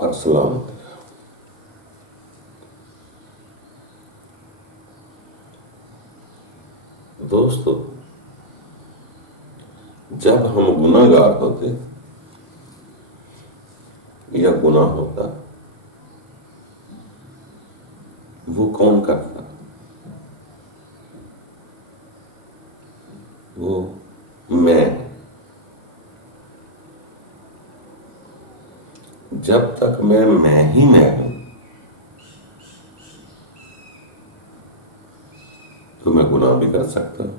آپ پر سلامت. دوستو، جب ہم گناہ گار ہوتے یا گناہ ہوتا، وہ کون کرتا؟ وہ میں. جب تک میں ہی میں ہوں تو میں گناہ بھی کر سکتا ہوں.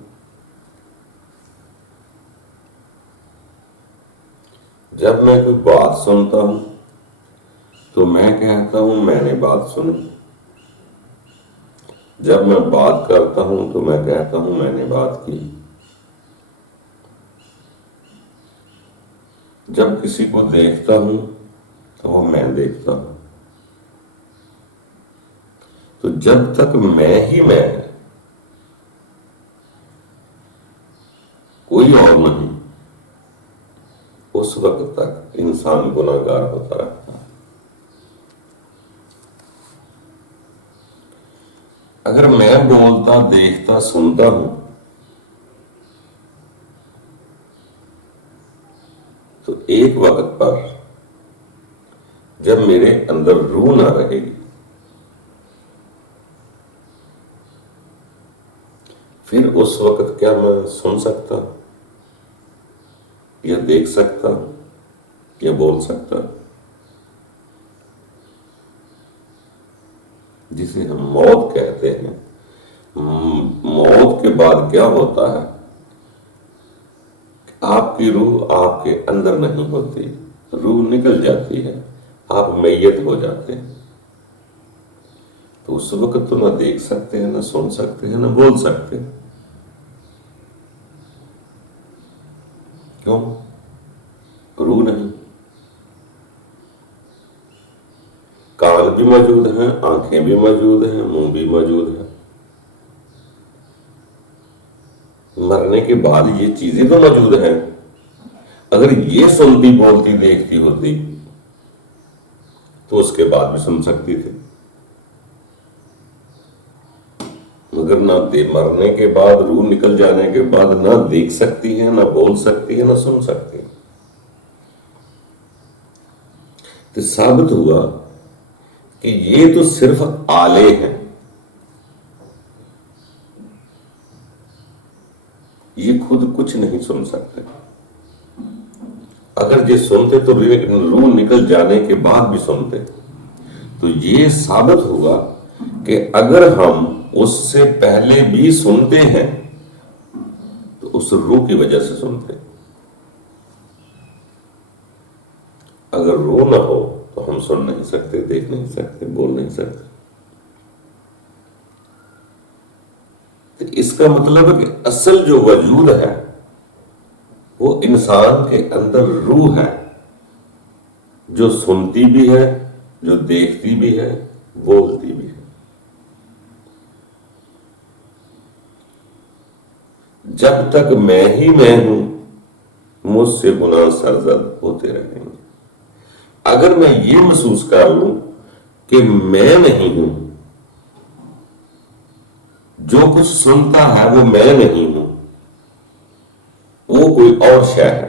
جب میں کوئی بات سنتا ہوں تو میں کہتا ہوں میں نے بات سنی. جب میں بات کرتا ہوں تو میں کہتا ہوں میں نے بات کی. جب کسی کو دیکھتا ہوں تو وہ میں دیکھتا ہوں. تو جب تک میں ہی میں، کوئی اور نہیں، اس وقت تک انسان گناہ گار ہوتا رہتا ہے. اگر میں بولتا، دیکھتا، سنتا ہوں تو ایک وقت پر جب میرے اندر روح نہ رہے گی، پھر اس وقت کیا میں سن سکتا یا دیکھ سکتا یا بول سکتا؟ جسے ہم موت کہتے ہیں. موت کے بعد کیا ہوتا ہے؟ آپ کی روح آپ کے اندر نہیں ہوتی، روح نکل جاتی ہے، آپ میت ہو جاتے ہیں. تو اس وقت تو نہ دیکھ سکتے ہیں، نہ سن سکتے ہیں، نہ بول سکتے. کیوں؟ روح نہیں. کان بھی موجود ہیں، آنکھیں بھی موجود ہیں، منہ بھی موجود ہے. مرنے کے بعد یہ چیزیں تو موجود ہیں. اگر یہ سنتی، بولتی، دیکھتی ہوتی تو اس کے بعد بھی سن سکتی تھی. مگر نہ مرنے کے بعد، روح نکل جانے کے بعد نہ دیکھ سکتی ہے، نہ بول سکتی ہے، نہ سن سکتی ہے. تو ثابت ہوا کہ یہ تو صرف آلے ہیں، یہ خود کچھ نہیں سن سکتے. اگر یہ سنتے تو روح نکل جانے کے بعد بھی سنتے. تو یہ ثابت ہوا کہ اگر ہم اس سے پہلے بھی سنتے ہیں تو اس روح کی وجہ سے سنتے. اگر روح نہ ہو تو ہم سن نہیں سکتے، دیکھ نہیں سکتے، بول نہیں سکتے. تو اس کا مطلب ہے کہ اصل جو وجود ہے وہ انسان کے اندر روح ہے، جو سنتی بھی ہے، جو دیکھتی بھی ہے، بولتی بھی ہے. جب تک میں ہی میں ہوں مجھ سے گناہ سرزد ہوتے رہیں گے. اگر میں یہ محسوس کر لوں کہ میں نہیں ہوں، جو کچھ سنتا ہے وہ میں نہیں ہوں، وہ کوئی اور شے ہے،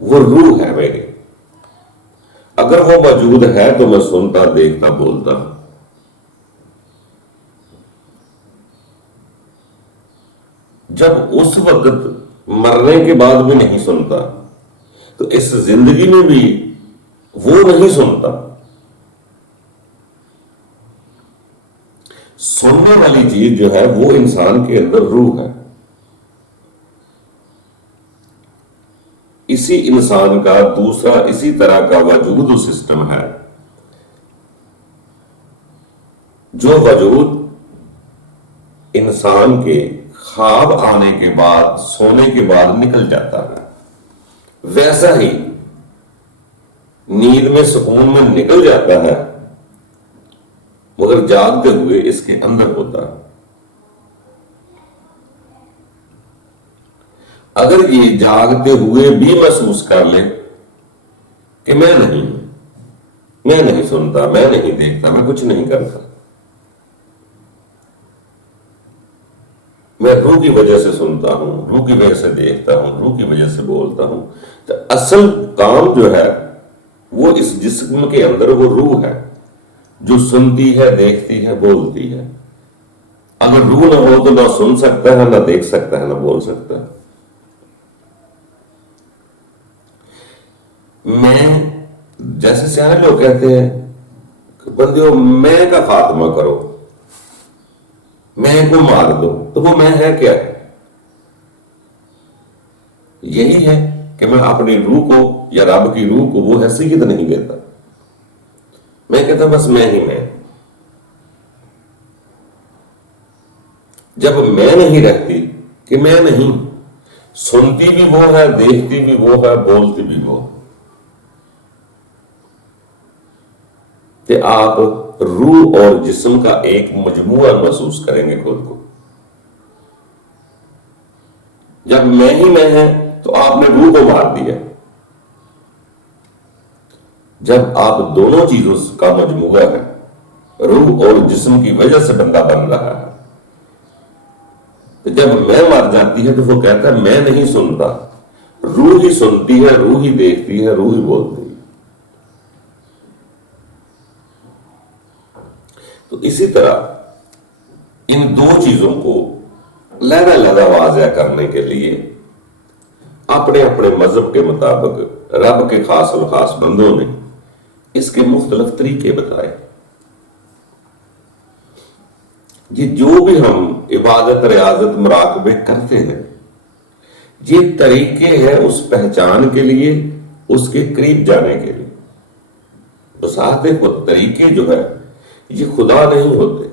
وہ روح ہے میری. اگر وہ موجود ہے تو میں سنتا، دیکھتا، بولتا. جب اس وقت مرنے کے بعد بھی نہیں سنتا تو اس زندگی میں بھی وہ نہیں سنتا. سننے والی چیز جو ہے وہ انسان کے اندر روح ہے. اسی انسان کا دوسرا اسی طرح کا وجود و سسٹم ہے، جو وجود انسان کے خواب آنے کے بعد، سونے کے بعد نکل جاتا ہے. ویسا ہی نیند میں سکون میں نکل جاتا ہے، مگر جاگتے ہوئے اس کے اندر ہوتا ہے. اگر یہ جاگتے ہوئے بھی محسوس کر لے کہ میں نہیں ہوں، میں نہیں سنتا، میں نہیں دیکھتا، میں کچھ نہیں کرتا، میں روح کی وجہ سے سنتا ہوں، روح کی وجہ سے دیکھتا ہوں، روح کی وجہ سے بولتا ہوں۔ تو اصل کام جو ہے وہ اس جسم کے اندر وہ روح ہے جو سنتی ہے، دیکھتی ہے، بولتی ہے۔ اگر روح نہ ہو تو نہ سن سکتا ہے، نہ دیکھ سکتا ہے، نہ بول سکتا ہے۔ میں جیسے سیانے لوگ کہتے ہیں کہ بندیوں میں کا خاتمہ کرو، میں کو مار دو، تو وہ میں ہے کیا؟ یہی ہے کہ میں اپنی روح کو یا رب کی روح کو وہ حیثیت نہیں دیتا، میں کہتا بس میں ہی میں۔ جب میں نہیں رہتی کہ میں نہیں، سنتی بھی وہ ہے، دیکھتی بھی وہ ہے، بولتی بھی وہ ہے، کہ آپ روح اور جسم کا ایک مجموعہ محسوس کریں گے خود کو۔ جب میں ہی میں ہے تو آپ نے روح کو مار دیا۔ جب آپ دونوں چیزوں کا مجموعہ ہے، روح اور جسم کی وجہ سے بندہ بن رہا ہے، تو جب میں مر جاتی ہے تو وہ کہتا ہے میں نہیں سنتا، روح ہی سنتی ہے، روح ہی دیکھتی ہے، روح ہی بولتی ہے۔ تو اسی طرح ان دو چیزوں کو علیحدہ علیحدہ واضح کرنے کے لیے اپنے اپنے مذہب کے مطابق رب کے خاص الخاص بندوں نے اس کے مختلف طریقے بتائے۔ یہ جو بھی ہم عبادت، ریاضت، مراقبے کرتے ہیں، یہ طریقے ہیں اس پہچان کے لیے، اس کے قریب جانے کے لیے۔ بساط خود طریقے جو ہے یہ خدا نہیں ہوتے،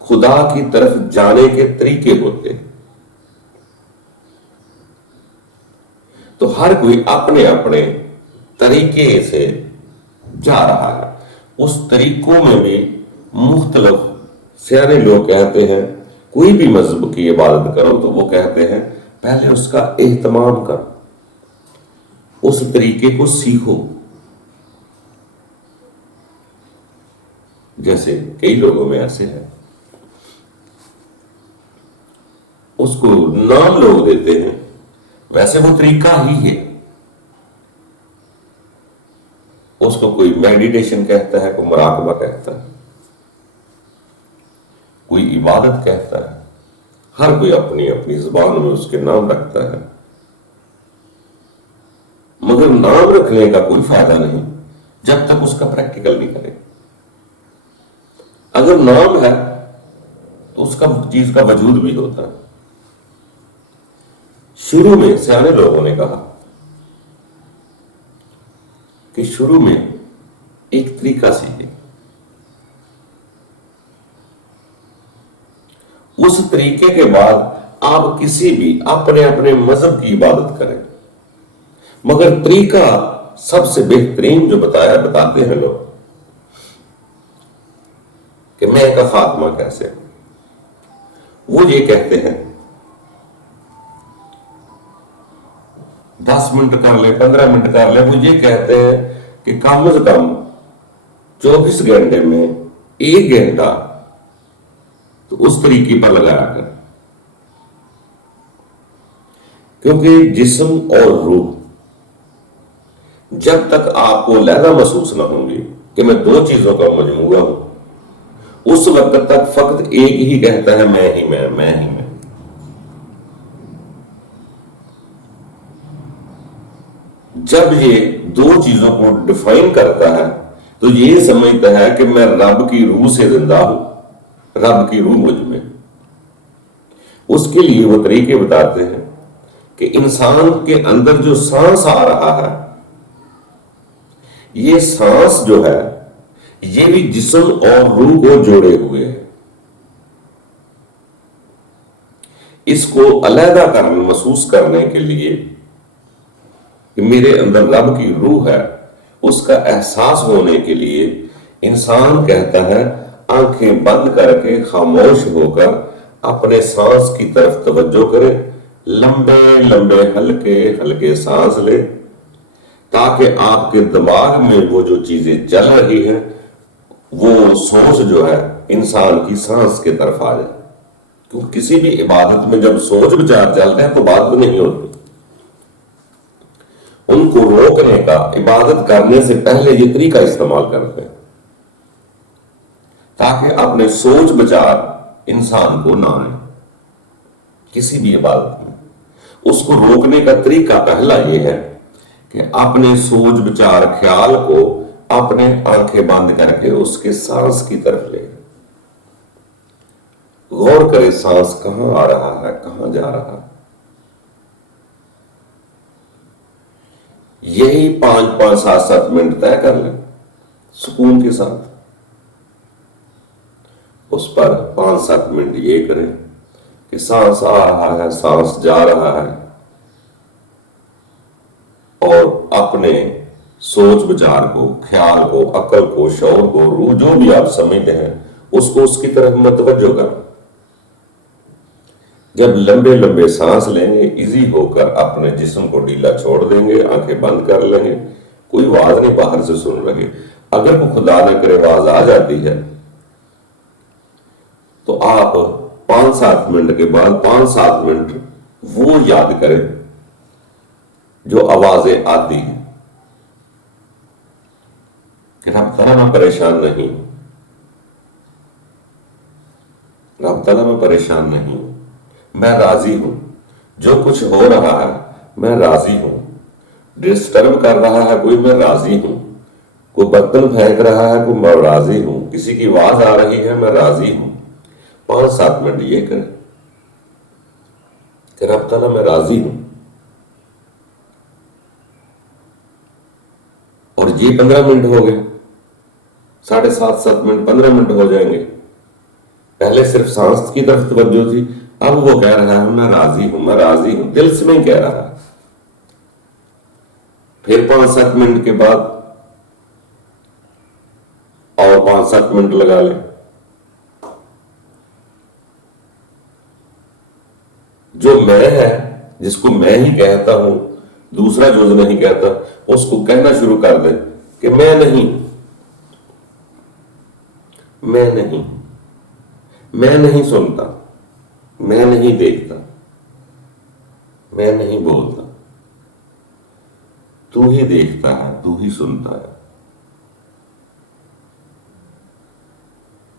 خدا کی طرف جانے کے طریقے ہوتے ہیں۔ تو ہر کوئی اپنے اپنے طریقے سے جا رہا ہے۔ اس طریقوں میں بھی مختلف سیانے لوگ کہتے ہیں کوئی بھی مذہب کی عبادت کرو تو وہ کہتے ہیں پہلے اس کا اہتمام کرو، اس طریقے کو سیکھو۔ جیسے کئی لوگوں میں ایسے ہے، اس کو نام لوگ دیتے ہیں، ویسے وہ طریقہ ہی ہے۔ اس کو کوئی میڈیٹیشن کہتا ہے، کوئی مراقبہ کہتا ہے، کوئی عبادت کہتا ہے، ہر کوئی اپنی اپنی زبان میں اس کے نام رکھتا ہے۔ مگر نام رکھنے کا کوئی فائدہ نہیں جب تک اس کا پریکٹیکل نہیں کرے۔ اگر نام ہے تو اس کا چیز کا وجود بھی ہوتا ہے۔ شروع میں سیانے لوگوں نے کہا کہ شروع میں ایک طریقہ سیکھیں، اس طریقے کے بعد آپ کسی بھی اپنے اپنے مذہب کی عبادت کریں، مگر طریقہ سب سے بہترین جو بتاتے ہیں لوگ کہ میں کا خاتمہ کیسے، وہ یہ کہتے ہیں 10 منٹ کر لے، 15 منٹ کر لے، وہ یہ کہتے ہیں کہ کم از کم 24 گھنٹے میں 1 گھنٹہ تو اس طریقے پر لگایا کر، کیونکہ جسم اور روح جب تک آپ کو علیحدہ محسوس نہ ہوں گی کہ میں دو چیزوں کا مجموعہ ہوں، اس وقت تک فقط ایک ہی کہتا ہے میں ہی میں، میں ہی میں۔ جب یہ دو چیزوں کو ڈیفائن کرتا ہے تو یہ سمجھتا ہے کہ میں رب کی روح سے زندہ ہوں، رب کی روح مجھ میں۔ اس کے لیے وہ طریقے بتاتے ہیں کہ انسان کے اندر جو سانس آ رہا ہے، یہ سانس جو ہے یہ بھی جسم اور روح کو جوڑے ہوئے ہے۔ اس کو علیحدہ کرنے، محسوس کرنے کے لیے کہ میرے اندر رب کی روح ہے، اس کا احساس ہونے کے لیے انسان کہتا ہے آنکھیں بند کر کے خاموش ہو کر اپنے سانس کی طرف توجہ کرے، لمبے لمبے ہلکے ہلکے سانس لے، تاکہ آپ کے دماغ میں وہ جو چیزیں چل رہی ہیں وہ سوچ جو ہے انسان کی سانس کی طرف آ جائے. کیونکہ کسی بھی عبادت میں جب سوچ بچار چلتے ہیں تو بات بھی نہیں ہوتی. ان کو روکنے کا عبادت کرنے سے پہلے یہ طریقہ استعمال کرتے ہیں تاکہ اپنے سوچ بچار انسان کو نہ آئے کسی بھی عبادت میں. اس کو روکنے کا طریقہ پہلا یہ ہے کہ اپنے سوچ بچار خیال کو اپنے آنکھیں بند کر کے اس کے سانس کی طرف لے. غور کرے سانس کہاں آ رہا ہے کہاں جا رہا ہے. یہی 5 7 منٹ طے کر لیں سکون کے ساتھ. اس پر 5 7 منٹ یہ کریں کہ سانس آ رہا ہے سانس جا رہا ہے اور اپنے سوچ بچار کو خیال کو عقل کو شعور کو روح جو بھی آپ سمجھتے ہیں اس کو اس کی طرف متوجہ کریں. جب لمبے لمبے سانس لیں گے ایزی ہو کر اپنے جسم کو ڈھیلا چھوڑ دیں گے آنکھیں بند کر لیں گے. کوئی آواز نہیں باہر سے سن رہے. اگر وہ خدا نہ کرے آواز آ جاتی ہے تو آپ 5 7 منٹ کے بعد 5 7 منٹ وہ یاد کریں جو آوازیں آتی ہیں کہ رب تعالیٰ میں پریشان نہیں ہوں رب تعالیٰ میں پریشان نہیں ہوں میں راضی ہوں جو کچھ ہو رہا ہے میں راضی ہوں. ڈسٹرب کر رہا ہے کوئی میں راضی ہوں. کوئی برتن پھینک رہا ہے کوئی میں راضی ہوں. کسی کی آواز آ رہی ہے میں راضی ہوں. 5 7 منٹ یہ کریں کہ رب تعالیٰ میں راضی ہوں. اور یہ 15 منٹ ہو گئے. 7.5 7 منٹ 15 منٹ ہو جائیں گے. پہلے صرف سانس کی طرف توجہ تھی اب وہ کہہ رہا ہے میں راضی ہوں میں راضی ہوں دل سے نہیں کہہ رہا. پھر 5 7 منٹ کے بعد اور 5 7 منٹ لگا لیں. جو میں ہے جس کو میں ہی کہتا ہوں دوسرا جو نہیں کہتا اس کو کہنا شروع کر دیں کہ میں نہیں میں نہیں میں نہیں سنتا میں نہیں دیکھتا میں نہیں بولتا تو ہی دیکھتا ہے تو ہی سنتا ہے.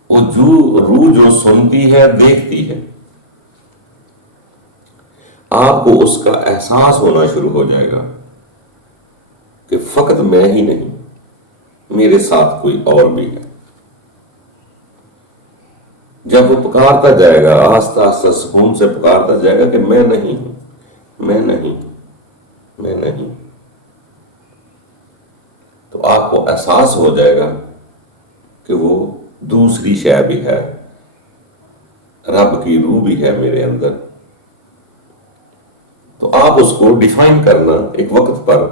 وہ جو روح جو سنتی ہے دیکھتی ہے آپ کو اس کا احساس ہونا شروع ہو جائے گا کہ فقط میں ہی نہیں میرے ساتھ کوئی اور بھی ہے. جب وہ پکارتا جائے گا آہستہ آہستہ سکون سے پکارتا جائے گا کہ میں نہیں ہوں میں نہیں میں نہیں تو آپ کو احساس ہو جائے گا کہ وہ دوسری شے بھی ہے رب کی روح بھی ہے میرے اندر. تو آپ اس کو ڈیفائن کرنا ایک وقت پر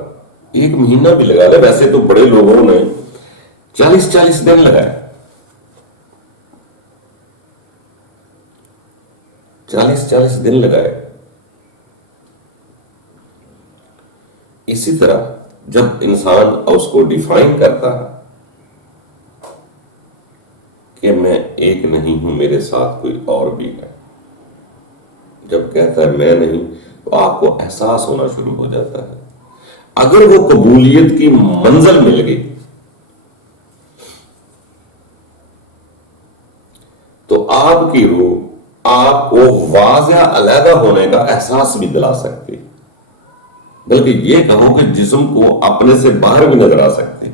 1 مہینہ بھی لگا لے. ویسے تو بڑے لوگوں نے 40 دن لگائے 40 دن لگائے. اسی طرح جب انسان اس کو ڈیفائن کرتا ہے کہ میں ایک نہیں ہوں میرے ساتھ کوئی اور بھی ہے جب کہتا ہے میں نہیں تو آپ کو احساس ہونا شروع ہو جاتا ہے. اگر وہ قبولیت کی منزل مل گئی تو آپ کی روح آپ کو واضح علیحدہ ہونے کا احساس بھی دلا سکتی بلکہ یہ کہوں کہ جسم کو اپنے سے باہر بھی نظر آ سکتی.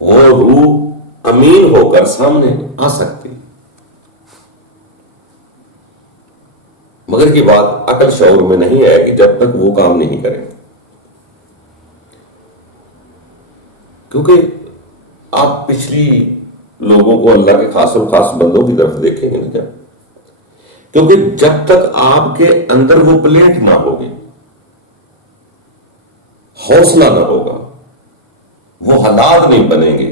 وہ روح امین ہو کر سامنے آ سکتی. مگر یہ بات عقل شعور میں نہیں آئے گی جب تک وہ کام نہیں کرے. کیونکہ آپ پچھلی لوگوں کو اللہ کے خاص و خاص بندوں کی طرف دیکھیں گے نا کیونکہ جب تک آپ کے اندر وہ پلیٹ نہ ہوگی حوصلہ نہ ہوگا وہ حالات نہیں بنیں گے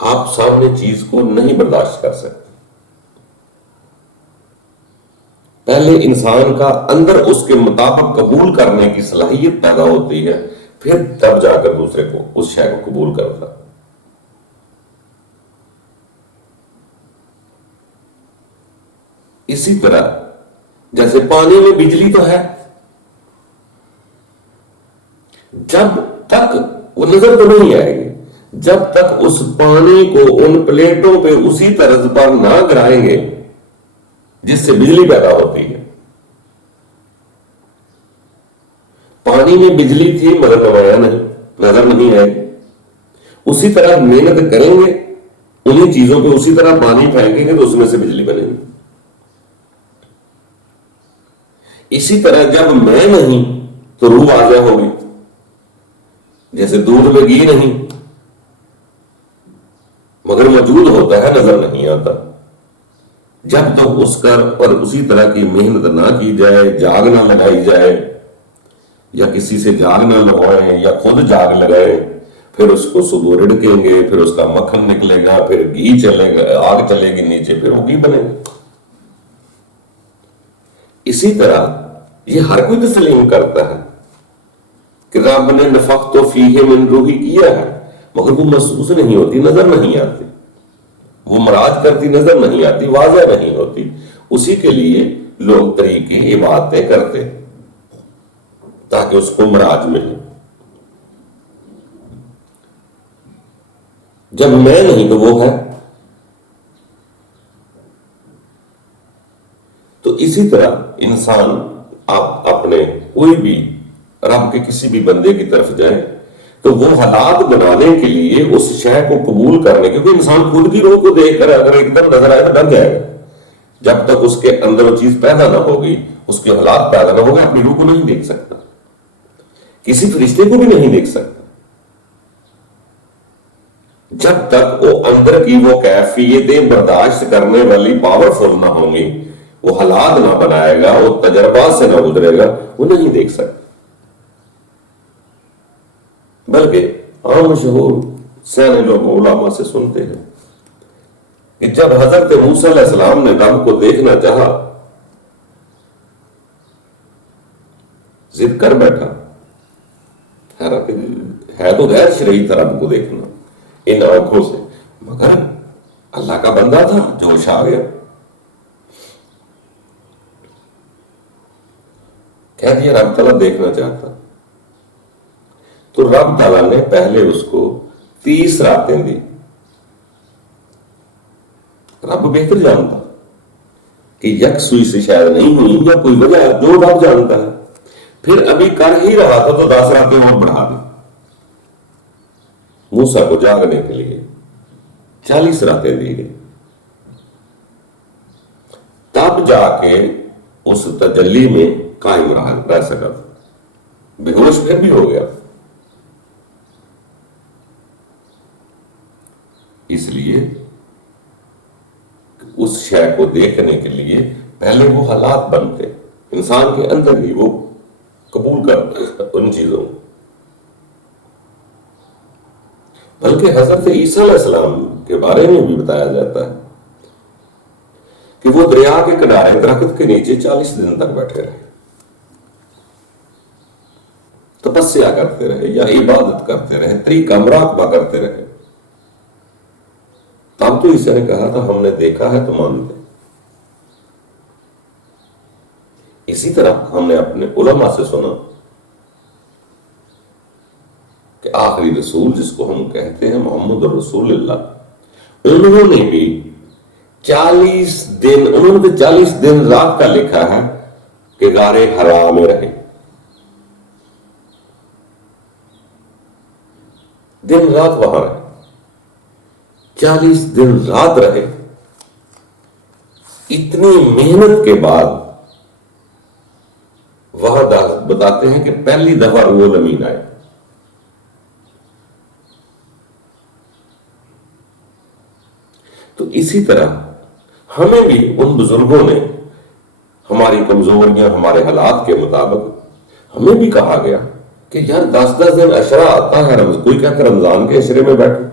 آپ سامنے چیز کو نہیں برداشت کر سکتے. پہلے انسان کا اندر اس کے مطابق قبول کرنے کی صلاحیت پیدا ہوتی ہے، پھر تب جا کر دوسرے کو اس شے کو قبول کرتا۔ اسی طرح جیسے پانی میں بجلی تو ہے، جب تک وہ نظر تو نہیں آئے گی، جب تک اس پانی کو ان پلیٹوں پہ اسی طرز پر نہ گرائیں گے جس سے بجلی پیدا ہوتی ہے۔ پانی میں بجلی تھی مگر نمایاں نہیں، نظر نہیں آئے گی۔ اسی طرح محنت کریں گے، انہی چیزوں پہ اسی طرح پانی پھینکیں گے تو اس میں سے بجلی بنے گی۔ اسی طرح جب میں نہیں تو روح واضح ہوگی، جیسے دودھ میں گھی نہیں مگر موجود ہوتا ہے، نظر نہیں آتا۔ جب تک اس کا پر اسی طرح کی محنت نہ کی جائے، جاگ نہ لگائی جائے، یا کسی سے جاگ نہ لگوائیں یا خود جاگ لگائیں، پھر اس کو صبح رڑکیں گے، پھر اس کا مکھن نکلے گا، پھر گھی چلے گا، آگ چلے گی نیچے، پھر وہ گھی بنے گا۔ اسی طرح یہ ہر کوئی تسلیم کرتا ہے کہ رب نے نفخت فیہ من روحی کیا ہے، مگر وہ محسوس نہیں ہوتی، نظر نہیں آتی، وہ مراج کرتی نظر نہیں آتی، واضح نہیں ہوتی۔ اسی کے لیے لوگ طریقے عبادتیں کرتے تاکہ اس کو مراج ملے۔ جب میں نہیں تو وہ ہے۔ تو اسی طرح انسان آپ اپنے کوئی بھی رب کے کسی بھی بندے کی طرف جائے تو وہ حالات بنانے کے لیے اس شے کو قبول کرنے، کیونکہ انسان خود کی روح کو دیکھ کر اگر ایک دم نظر آئے تو ڈر جائے گا۔ جب تک اس کے اندر وہ چیز پیدا نہ ہوگی، اس کے حالات پیدا نہ ہوگا، اپنی روح کو نہیں دیکھ سکتا، کسی فرشتے کو بھی نہیں دیکھ سکتا۔ جب تک وہ اندر کی وہ کیفیتیں برداشت کرنے والی پاورفل نہ ہوں گی، وہ حالات نہ بنائے گا، وہ تجربات سے نہ گزرے گا، وہ نہیں دیکھ سکتا۔ بلکہ عام مشہور سیانے لوگ علماء سے سنتے ہیں کہ جب حضرت موسیٰ علیہ السلام نے رب کو دیکھنا چاہا، ضد کر بیٹھا، ہے تو غیر شرعی تھا رب کو دیکھنا ان آنکھوں سے، مگر اللہ کا بندہ تھا، جوش آ گیا، کہہ دیا رب تعالیٰ دیکھنا چاہتا۔ تو رب تعالیٰ نے پہلے اس کو 30 راتیں دی۔ رب بہتر جانتا کہ یکسوئی سے شاید نہیں ہوئی یا کوئی وجہ ہے، جو رب جانتا ہے۔ پھر ابھی کر ہی رہا تھا تو 10 راتیں اور بڑھا دی، موسیٰ کو جاگنے کے لیے 40 راتیں دی گئی۔ تب جا کے اس تجلی میں قائم رہ سکا، بے ہوش پھر بھی ہو گیا۔ اس لیے اس شے کو دیکھنے کے لیے پہلے وہ حالات بنتے، انسان کے اندر ہی وہ قبول کرتا ان چیزوں کو۔ بلکہ حضرت عیسیٰ علیہ السلام کے بارے میں بھی بتایا جاتا ہے کہ وہ دریا کے کنارے درخت کے نیچے 40 دن تک بیٹھے رہے، تپسیا کرتے رہے یا عبادت کرتے رہے، طریقہ مراقبہ کرتے رہے۔ تب تو عیسیٰ نے کہا تھا ہم نے دیکھا ہے تو مانتے۔ اسی طرح ہم نے اپنے علماء سے سنا کہ آخری رسول جس کو ہم کہتے ہیں محمد رسول اللہ، انہوں نے بھی 40 دن، انہوں نے 40 دن رات کا لکھا ہے کہ غار حرا میں رہے، دن رات وہاں رہے، 40 دن رات رہے۔ اتنی محنت کے بعد وہاں بتاتے ہیں کہ پہلی دفعہ روح الامین آئے۔ تو اسی طرح ہمیں بھی ان بزرگوں نے ہماری کمزوریاں، ہمارے حالات کے مطابق ہمیں بھی کہا گیا کہ یار 10 دن عشرہ آتا ہے، کوئی کہتا ہے رمضان کے عشرے میں بیٹھو،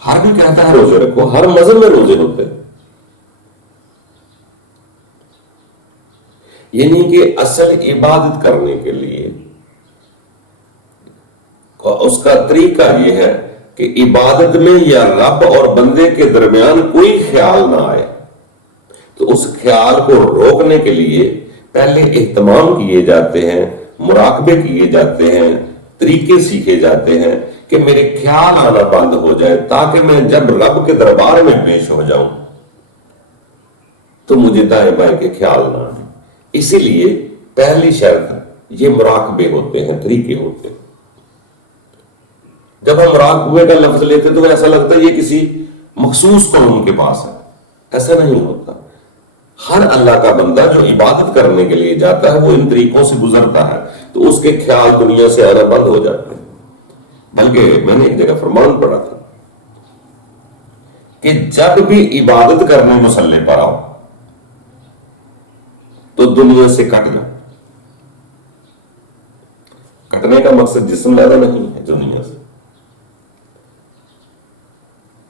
ہر بھی کہتا ہے روزے رکھو، ہر مذہب میں روزے ہوتے، یعنی کہ اصل عبادت کرنے کے لیے اس کا طریقہ یہ ہے کہ عبادت میں یا رب اور بندے کے درمیان کوئی خیال نہ آئے. تو اس خیال کو روکنے کے لیے پہلے اہتمام کیے جاتے ہیں، مراقبے کیے جاتے ہیں، طریقے سیکھے جاتے ہیں کہ میرے خیال آنا بند ہو جائے، تاکہ میں جب رب کے دربار میں پیش ہو جاؤں تو مجھے دائیں بائیں کے خیال نہ آئے. اسی لیے پہلی شرط یہ مراقبے ہوتے ہیں، طریقے ہوتے ہیں. جب ہم مراقبے کا لفظ لیتے تو ایسا لگتا ہے یہ کسی مخصوص قوم کے پاس ہے. ایسا نہیں ہوتا. ہر اللہ کا بندہ جو عبادت کرنے کے لیے جاتا ہے وہ ان طریقوں سے گزرتا ہے تو اس کے خیال دنیا سے آنا بند ہو جاتے ہیں. بلکہ میں نے ایک جگہ فرمان پڑھا تھا کہ جب بھی عبادت کرنے مصلی پر آؤ تو دنیا سے کٹ جاؤ. کٹنے کا مقصد جسم لینا نہیں ہے، دنیا سے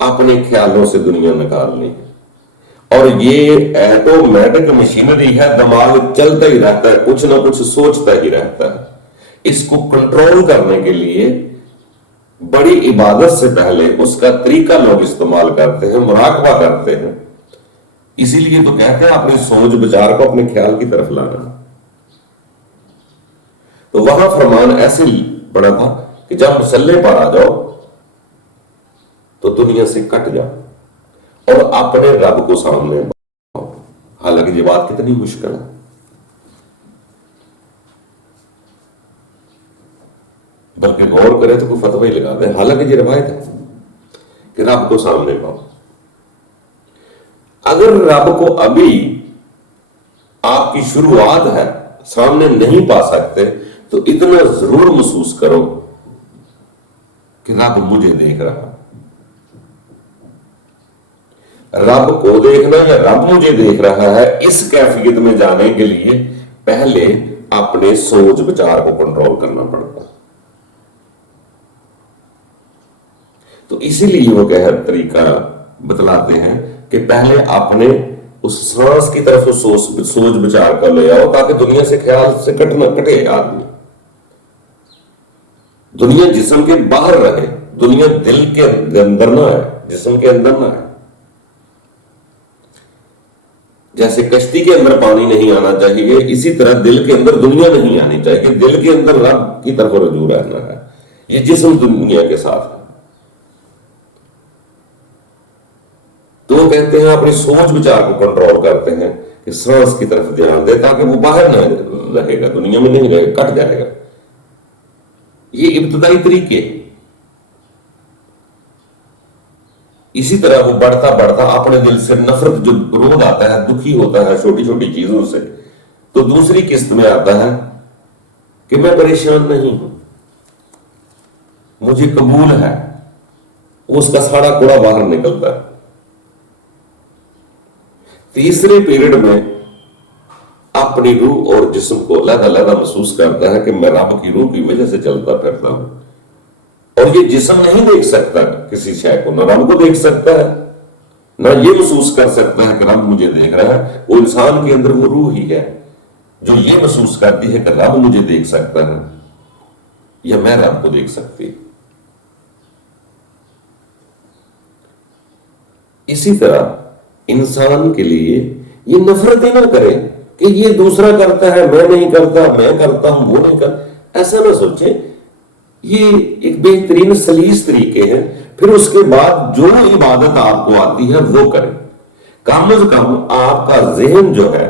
اپنے خیالوں سے دنیا نکالنی ہے. اور یہ ایٹومیٹک مشینری ہے، دماغ چلتا ہی رہتا ہے، کچھ نہ کچھ سوچتا ہی رہتا ہے. اس کو کنٹرول کرنے کے لیے بڑی عبادت سے پہلے اس کا طریقہ لوگ استعمال کرتے ہیں، مراقبہ کرتے ہیں. اسی لیے تو کہتے ہیں اپنی سوچ بچار کو اپنے خیال کی طرف لانا. تو وہاں فرمان ایسے پڑا تھا کہ جب مصلی پر آ جاؤ تو دنیا سے کٹ جاؤ اور اپنے رب کو سامنے پاؤ. حالانکہ یہ بات کتنی مشکل ہے. بلکہ غور کرے تو کوئی فتوی ہی لگا دے. حالانکہ یہ روایت ہے کہ رب کو سامنے پاؤ. اگر رب کو ابھی آپ کی شروعات ہے سامنے نہیں پا سکتے تو اتنا ضرور محسوس کرو کہ رب مجھے دیکھ رہا. رب کو دیکھنا یا رب مجھے دیکھ رہا ہے، اس کیفیت میں جانے کے لیے پہلے اپنے سوچ بچار کو کنٹرول کرنا پڑتا. تو اسی لیے وہ طریقہ بتلاتے ہیں کہ پہلے اپنے اس سانس کی طرف سوچ بچار کر لے آؤ تاکہ دنیا سے خیال سے کٹے آدمی. دنیا جسم کے باہر رہے، دنیا دل کے اندر نہ ہے، جسم کے اندر نہ ہے. جیسے کشتی کے اندر پانی نہیں آنا چاہیے، اسی طرح دل کے اندر دنیا نہیں آنی چاہیے. دل کے اندر رب کی طرف رجوع رہنا ہے. یہ جسم دنیا کے ساتھ ہے. تو وہ کہتے ہیں اپنی سوچ بچار کو کنٹرول کرتے ہیں کہ سانس کی طرف دھیان دے تاکہ وہ باہر نہ رہے گا، دنیا میں نہیں رہے گا، کٹ جائے گا. یہ ابتدائی طریقے. اسی طرح وہ بڑھتا بڑھتا اپنے دل سے نفرت، جو روگ آتا ہے، دکھی ہوتا ہے چھوٹی چھوٹی چیزوں سے، تو دوسری قسط میں آتا ہے کہ میں پریشان نہیں ہوں، مجھے قبول ہے. اس کا سارا کوڑا باہر نکلتا ہے. تیسرے پیریڈ میں اپنی روح اور جسم کو علیحدہ علیحدہ محسوس کرتا ہے کہ میں رب کی روح کی وجہ سے چلتا پھرتا ہوں. اور یہ جسم نہیں دیکھ سکتا کسی شے کو، نہ رب کو دیکھ سکتا ہے، نہ یہ محسوس کر سکتا ہے کہ رب مجھے دیکھ رہا ہے. وہ انسان کے اندر وہ روح ہی ہے جو یہ محسوس کرتی ہے کہ رب مجھے دیکھ سکتا ہے یا میں رب کو دیکھ سکتی. اسی طرح انسان کے لیے یہ نفرت ہی نہ کرے کہ یہ دوسرا کرتا ہے میں نہیں کرتا، میں کرتا ہوں وہ نہیں کرتا. ایسا نہ سوچیں. یہ ایک بہترین سلیس طریقے ہیں. پھر اس کے بعد جو عبادت آپ کو آتی ہے وہ کریں. کم از کم آپ کا ذہن جو ہے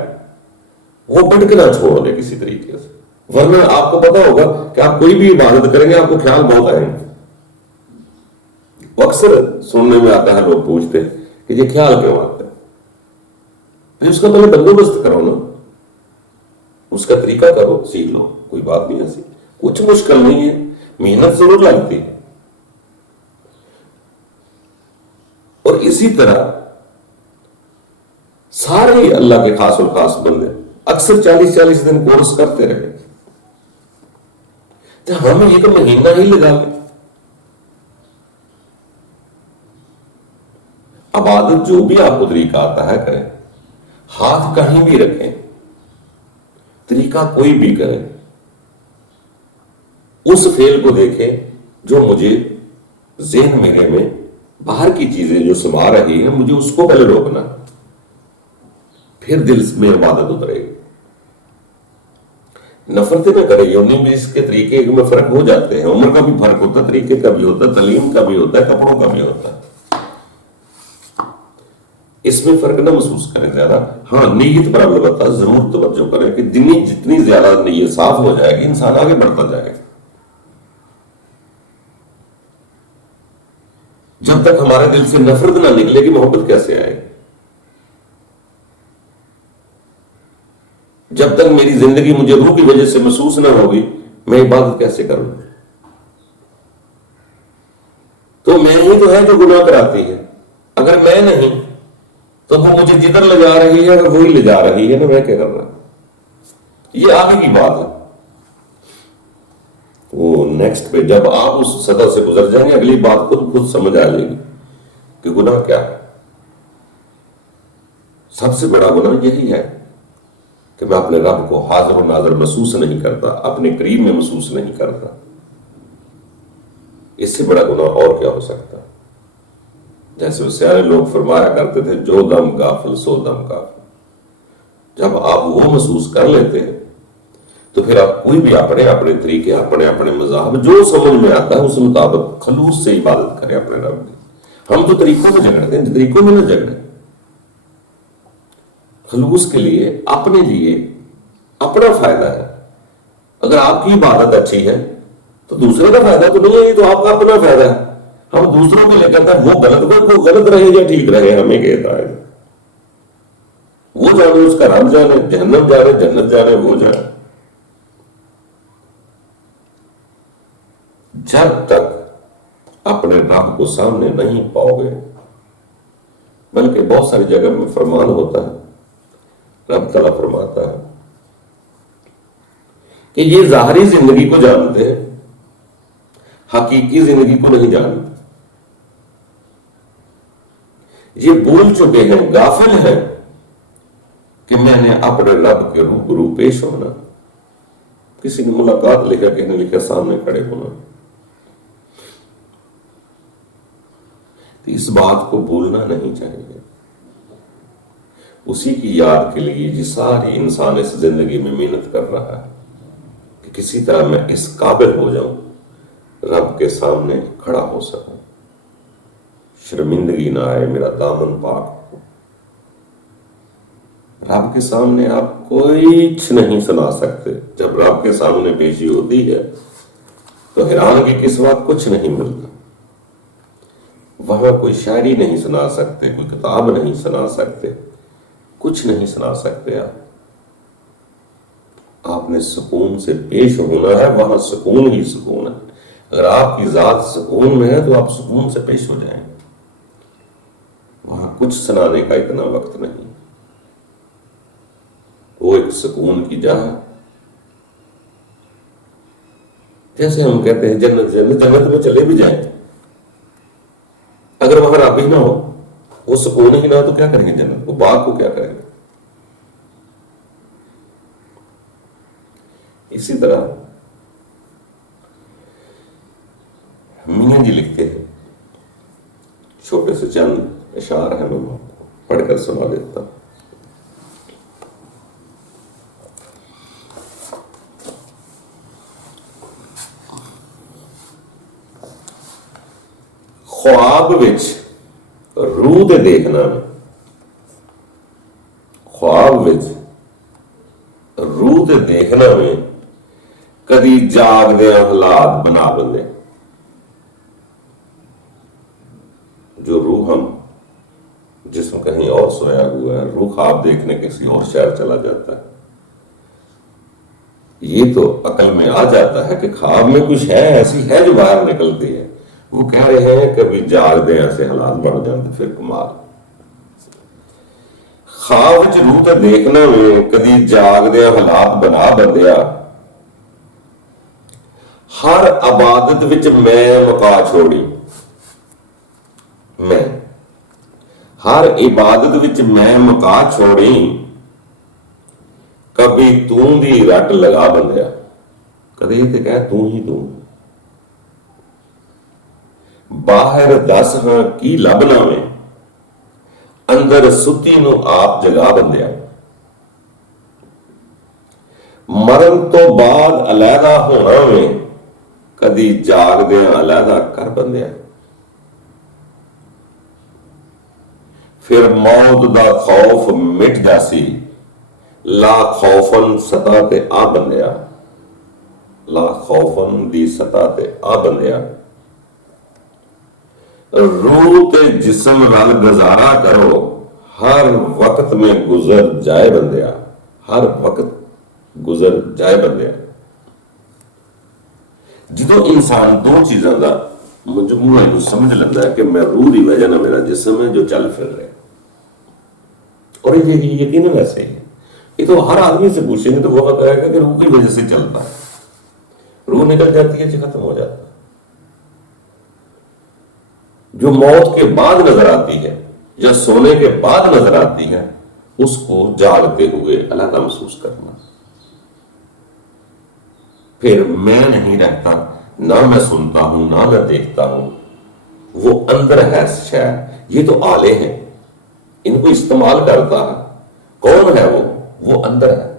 وہ بھٹکنا چھوڑ دے کسی طریقے سے. ورنہ آپ کو پتا ہوگا کہ آپ کوئی بھی عبادت کریں گے آپ کو خیال بہت آئیں گے. اکثر سننے میں آتا ہے، لوگ پوچھتے ہیں کہ یہ خیال کیوں آتا ہے. اس کا پہلے بندوبست کرو نا، اس کا طریقہ کرو، سیکھ لو. کوئی بات نہیں ایسی، کچھ مشکل نہیں ہے، محنت ضرور لگتی ہے. اور اسی طرح سارے اللہ کے خاص اور خاص بندے اکثر 40 دن کورس کرتے رہے. تو ہم یہ تو مہینہ ہی لگا لیں. عبادت جو بھی آپ کو طریقہ آتا ہے کریں. ہاتھ کہیں بھی رکھیں. طریقہ کوئی بھی کرے، اس فعل کو دیکھے جو مجھے ذہن میرے میں باہر کی چیزیں جو سما رہی ہیں، مجھے اس کو پہلے روکنا، پھر دل میں عبادت اترے گی۔ نفرتیں نہ کرے، 19-20 کے طریقے میں فرق ہو جاتے ہیں، عمر کا بھی فرق ہوتا ہے، طریقے کا بھی ہوتا ہے، تعلیم کا بھی ہوتا ہے، کپڑوں کا بھی ہوتا ہے، اس میں فرق نہ محسوس کریں زیادہ۔ ہاں، نیت پر البتہ ضرور توجہ کریں کہ دینی جتنی زیادہ نیت صاف ہو جائے گی، انسان آگے بڑھتا جائے گا۔ جب تک ہمارے دل سے نفرت نہ نکلے گی، محبت کیسے آئے گی؟ جب تک میری زندگی مجھے روح کی وجہ سے محسوس نہ ہوگی، میں عبادت کیسے کروں؟ تو میں ہی تو ہے جو گناہ کراتی ہے، اگر میں نہیں تو وہ مجھے جدھر لے جا رہی ہے، اگر وہی لے جا رہی ہے نا، میں کیا کر رہا ہوں؟ یہ آگے کی بات ہے، وہ نیکسٹ پہ جب آپ اس سطح سے گزر جائیں گے، اگلی بات خود سمجھ آ جائے گی کہ گناہ کیا ہے۔ سب سے بڑا گناہ یہی ہے کہ میں اپنے رب کو حاضر و ناظر محسوس نہیں کرتا، اپنے قریب میں محسوس نہیں کرتا۔ اس سے بڑا گناہ اور کیا ہو سکتا؟ جیسے وہ سیانے لوگ فرمایا کرتے تھے، جو دم غافل سو دم غافل۔ جب آپ وہ محسوس کر لیتے ہیں تو پھر آپ کوئی بھی اپنے اپنے طریقے، اپنے اپنے مذاہب جو سمجھ میں آتا ہے اس مطابق خلوص سے عبادت کریں اپنے رب کی۔ ہم تو طریقوں میں جھگڑتے ہیں، طریقوں میں نہ جھگڑیں، خلوص کے لیے اپنے لیے اپنا فائدہ ہے۔ اگر آپ کی عبادت اچھی ہے تو دوسرے کا فائدہ تو نہیں ہے، یہ تو آپ کا اپنا فائدہ ہے۔ ہم دوسروں کو لے کر وہ غلط رہے یا ٹھیک رہے، ہمیں کہتا ہے وہ جانے، اس کا رب جانے، جہنم جانے جنت جانے، وہ جانے۔ جب تک اپنے رب کو سامنے نہیں پاؤ گے، بلکہ بہت ساری جگہ میں فرمان ہوتا ہے، رب تعالیٰ فرماتا ہے کہ یہ ظاہری زندگی کو جانتے ہیں، حقیقی زندگی کو نہیں جانتے۔ یہ بھول چکے ہیں، غافل ہیں کہ میں نے اپنے رب کے روبرو پیش ہونا، کسی نے ملاقات لکھا، کسی نے لکھا سامنے کھڑے ہونا۔ اس بات کو بھولنا نہیں چاہیے۔ اسی کی یاد کے لیے یہ ساری انسان اس زندگی میں محنت کر رہا ہے کہ کسی طرح میں اس قابل ہو جاؤں، رب کے سامنے کھڑا ہو سکوں، شرمندگی نہ آئے، میرا دامن پاک ہو۔ رب کے سامنے آپ کچھ نہیں سنا سکتے۔ جب رب کے سامنے پیشی ہوتی ہے تو حیرانگی کس وقت کچھ نہیں ملتا۔ وہاں کوئی شاعری نہیں سنا سکتے، کوئی کتاب نہیں سنا سکتے، کچھ نہیں سنا سکتے۔ آپ نے سکون سے پیش ہونا ہے، وہاں سکون ہی سکون ہے۔ اگر آپ کی ذات سکون میں ہے تو آپ سکون سے پیش ہو جائیں، وہاں کچھ سنانے کا اتنا وقت نہیں۔ وہ ایک سکون کی جگہ ہے۔ جیسے ہم کہتے ہیں جنت، جنت میں چلے بھی جائیں، اگر وہاں رب ہی نہ ہو، وہ سکون ہی نہ ہو تو کیا کریں گے؟ جنت کو، باغ کو کیا کریں گے؟ اسی طرح میاں جی لکھتے ہیں، چھوٹے سے چند اشعار ہیں، میں پڑھ کر سنا دیتا ہوں۔ خواب وچ روح دے دیکھنا میں، خواب وچ روح دے دیکھنا میں کدی جاگ دے حالات بنا بندے۔ جو روح ہم جسم کہیں اور سویا ہوا ہے، روح خواب دیکھنے کسی اور شہر چلا جاتا ہے۔ یہ تو عقل میں آ جاتا ہے کہ خواب میں کچھ ہے، ایسی ہے جو باہر نکلتی ہے۔ وہ کہہ رہے ہیں کبھی جاگ دے ایسے حالات بڑھ جاتے، پھر کمال۔ خواب وچ روح تے دیکھنا میں کدی جاگ دے حالات بنا بندیا، ہر عبادت وچ میں مکا چھوڑی، میں ہر عبادت وچ میں مکا چھوڑی، کبھی توں دی رٹ لگا بندیا، کدے یہ تے کہہ توں ہی توں، باہر دس ہاں کی لب ناویں، اندر ستی نو آپ جگا بندیا، مرن تو بعد علیحدہ ہونا میں کدی جاگ دیا علیحدہ کر بندیا، پھر موت دا خوف مٹ جاسی، لا خوفن سطح تے آ بندیا، لا خوفن دی سطح تے آ بندیا، روح تے جسم رل گزارا کرو، ہر وقت میں گزر جائے بندیا، ہر وقت گزر جائے بندیا۔ جدو انسان دو چیزوں کا مجموعہ نو سمجھ لینا ہے کہ میں روح کی وجہ نہ میرا جسم ہے جو چل پھر رہے، اور یہ یقیناً ایسے ہے، یہ تو ہر آدمی سے پوچھیں گے تو وہ کہے گا کہ روح کی وجہ سے چلتا ہے، روح نکل جاتی ہے جو ختم ہو جاتا ہے۔ جو موت کے بعد نظر آتی ہے یا سونے کے بعد نظر آتی ہے، اس کو جاگتے ہوئے علیحدہ محسوس کرنا، پھر میں نہیں رہتا، نہ میں سنتا ہوں نہ میں دیکھتا ہوں، وہ اندر ہے شاید، یہ تو آلے ہیں، ان کو استعمال کرتا ہے، کون ہے وہ اندر ہے،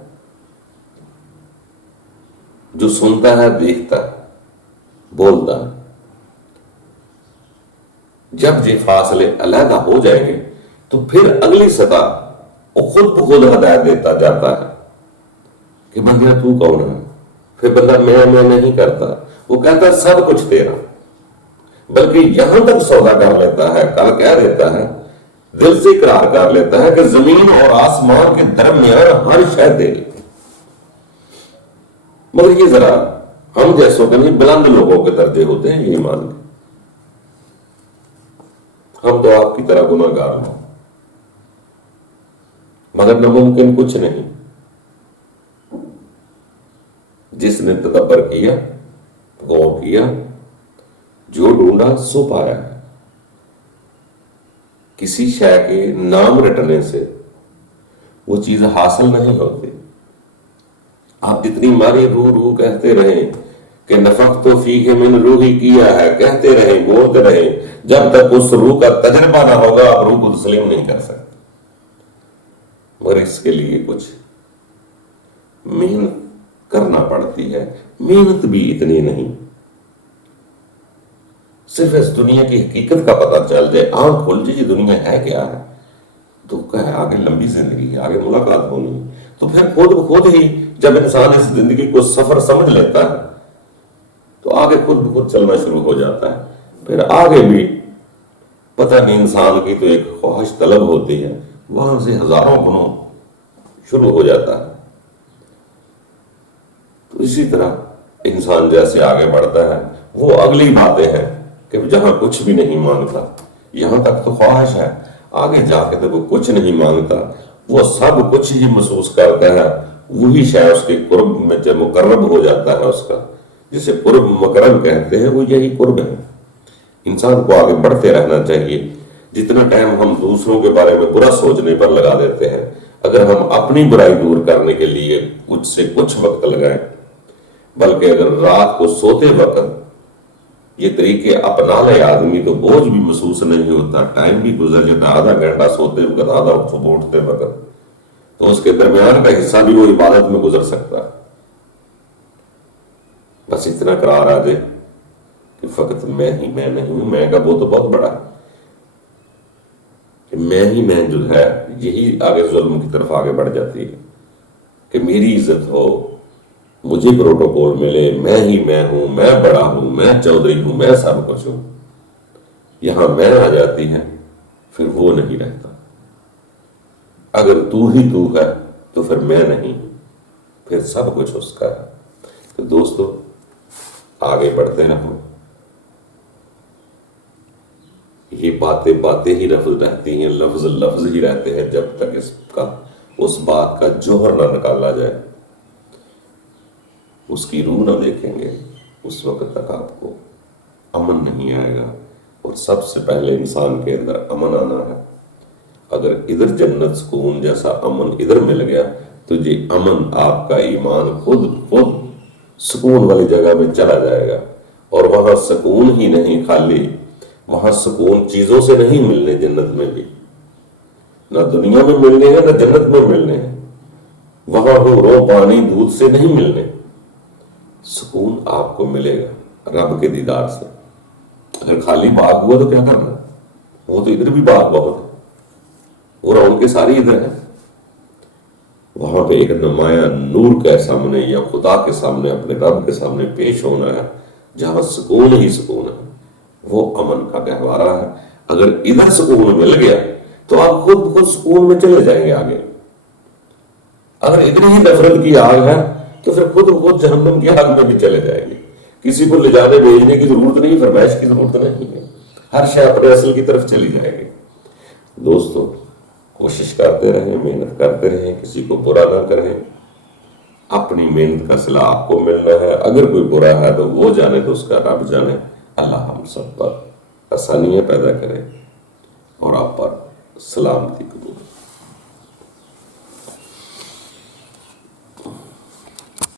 جو سنتا ہے دیکھتا ہے بولتا ہے۔ جب یہ فاصلے علیحدہ ہو جائیں گے تو پھر اگلی سطح وہ خود بخود ہدایت دیتا جاتا ہے کہ بندیا تو کون ہے، پھر بندہ میں نہیں کرتا، وہ کہتا ہے سب کچھ تیرا، بلکہ یہاں تک سودا کر لیتا ہے، کل کہہ دیتا ہے، دل سے اقرار کر لیتا ہے کہ زمین اور آسمان کے درمیان ہر شے تیری۔ مگر یہ ذرا ہم جیسوں کے نہیں، بلند لوگوں کے درجے ہوتے ہیں یہ ایمان کے، ہم تو آپ کی طرح گناہ گار ہیں، مگر ناممکن کچھ نہیں، جس نے تدبر کیا، غور کیا، جو ڈھونڈا سو پایا ہے۔ کسی شے کے نام رٹنے سے وہ چیز حاصل نہیں ہوتی، آپ جتنی ماری روح روح کہتے رہیں کہ نفخت تو فیہ من روحی کیا ہے، کہتے رہیں بولتے رہیں، جب تک اس روح کا تجربہ نہ ہوگا آپ روح کو تسلیم نہیں کر سکتے، مگر اس کے لیے کچھ محنت کرنا پڑتی ہے، محنت بھی اتنی نہیں، صرف اس دنیا کی حقیقت کا پتہ چل جائے، آنکھ کھل جائے یہ دنیا ہے کیا ہے، تو کہے آگے لمبی زندگی ہے، آگے ملاقات ہونی، تو پھر خود ہی جب انسان اس زندگی کو سفر سمجھ لیتا ہے تو آگے خود چلنا شروع ہو جاتا ہے، پھر آگے بھی پتہ نہیں، انسان کی تو ایک خواہش طلب ہوتی ہے، وہاں سے ہزاروں گنوں شروع ہو جاتا ہے۔ تو اسی طرح انسان جیسے آگے بڑھتا ہے وہ اگلی باتیں ہیں کہ جہاں کچھ بھی نہیں مانگتا، یہاں تک تو خواہش ہے، آگے جا کے تو وہ کچھ نہیں مانگتا، وہ سب کچھ ہی محسوس کرتا ہے، وہی شاید اس کے قرب میں جب مقرب ہو جاتا ہے، اس کا جسے قرب مقرب کہتے ہیں وہ یہی قرب ہے۔ انسان کو آگے بڑھتے رہنا چاہیے، جتنا ٹائم ہم دوسروں کے بارے میں برا سوچنے پر لگا دیتے ہیں، اگر ہم اپنی برائی دور کرنے کے لیے کچھ سے کچھ وقت لگائیں، بلکہ اگر رات کو سوتے وقت یہ طریقے اپنا لے آدمی تو بوجھ بھی محسوس نہیں ہوتا، ٹائم بھی گزر جاتا، آدھا گھنٹہ سوتے وقت، آدھا اٹھتے وقت، تو اس کے درمیان کا حصہ بھی وہ عبادت میں گزر سکتا ہے۔ بس اتنا قرار آ جائے کہ فقط میں ہی میں نہیں ہوں، میں کا وہ تو بہت بڑا ہے کہ میں ہی میں جو ہے، یہی آگے ظلم کی طرف آگے بڑھ جاتی ہے کہ میری عزت ہو، مجھے پروٹوکول ملے، میں ہی میں ہوں، میں بڑا ہوں، میں چودھری ہوں، میں سب کچھ ہوں، یہاں میں آ جاتی ہے پھر وہ نہیں رہتا، اگر تو ہی تو ہے تو پھر میں نہیں، پھر سب کچھ اس کا ہے۔ تو دوستو آگے بڑھتے رہو، یہ باتیں ہی لفظ رہتی ہیں، لفظ ہی رہتے ہیں جب تک اس بات کا جوہر نہ نکالا جائے، اس کی روح نہ دیکھیں گے، اس وقت تک آپ کو امن نہیں آئے گا، اور سب سے پہلے انسان کے اندر امن آنا ہے۔ اگر ادھر جنت سکون جیسا امن ادھر مل گیا تو یہ امن آپ کا ایمان خود سکون والی جگہ میں چلا جائے گا. اور وہاں سکون ہی نہیں، خالی وہاں سکون چیزوں سے نہیں ملنے، جنت میں بھی نہ دنیا میں ملنے ہیں نہ جنت میں ملنے ہیں. وہاں رو پانی دودھ سے نہیں ملنے. سکون آپ کو ملے گا رب کے دیدار سے. اگر خالی باغ ہوا تو کیا کرنا؟ وہ تو ادھر بھی باغ بہت ہے، وہ رون کے ساری ادھر ہے. وہاں پہ ایک نمایاں نور کے سامنے یا خدا کے سامنے، اپنے رب کے سامنے پیش ہونا ہے، جہاں سکون ہی سکون ہے. وہ امن کا گہوارہ ہے. اگر ادھر سکون مل گیا تو آپ خود سکون میں چلے جائیں گے آگے. اگر ادھر ہی نفرت کی آگ ہے تو پھر خود جہنم کی آگ میں بھی چلے جائیں گے. کسی کو لے جانے بھیجنے کی ضرورت نہیں، فرمائش کی ضرورت نہیں ہے. ہر شے اپنے اصل کی طرف چلی جائے گی. دوستو، کوشش کرتے رہیں، محنت کرتے رہیں، کسی کو برا نہ کریں. اپنی محنت کا صلہ آپ کو ملنا ہے. اگر کوئی برا ہے تو وہ جانے تو اس کا رب جانے. اللہ ہم سب پر آسانیاں پیدا کرے اور آپ پر سلامتی قبول.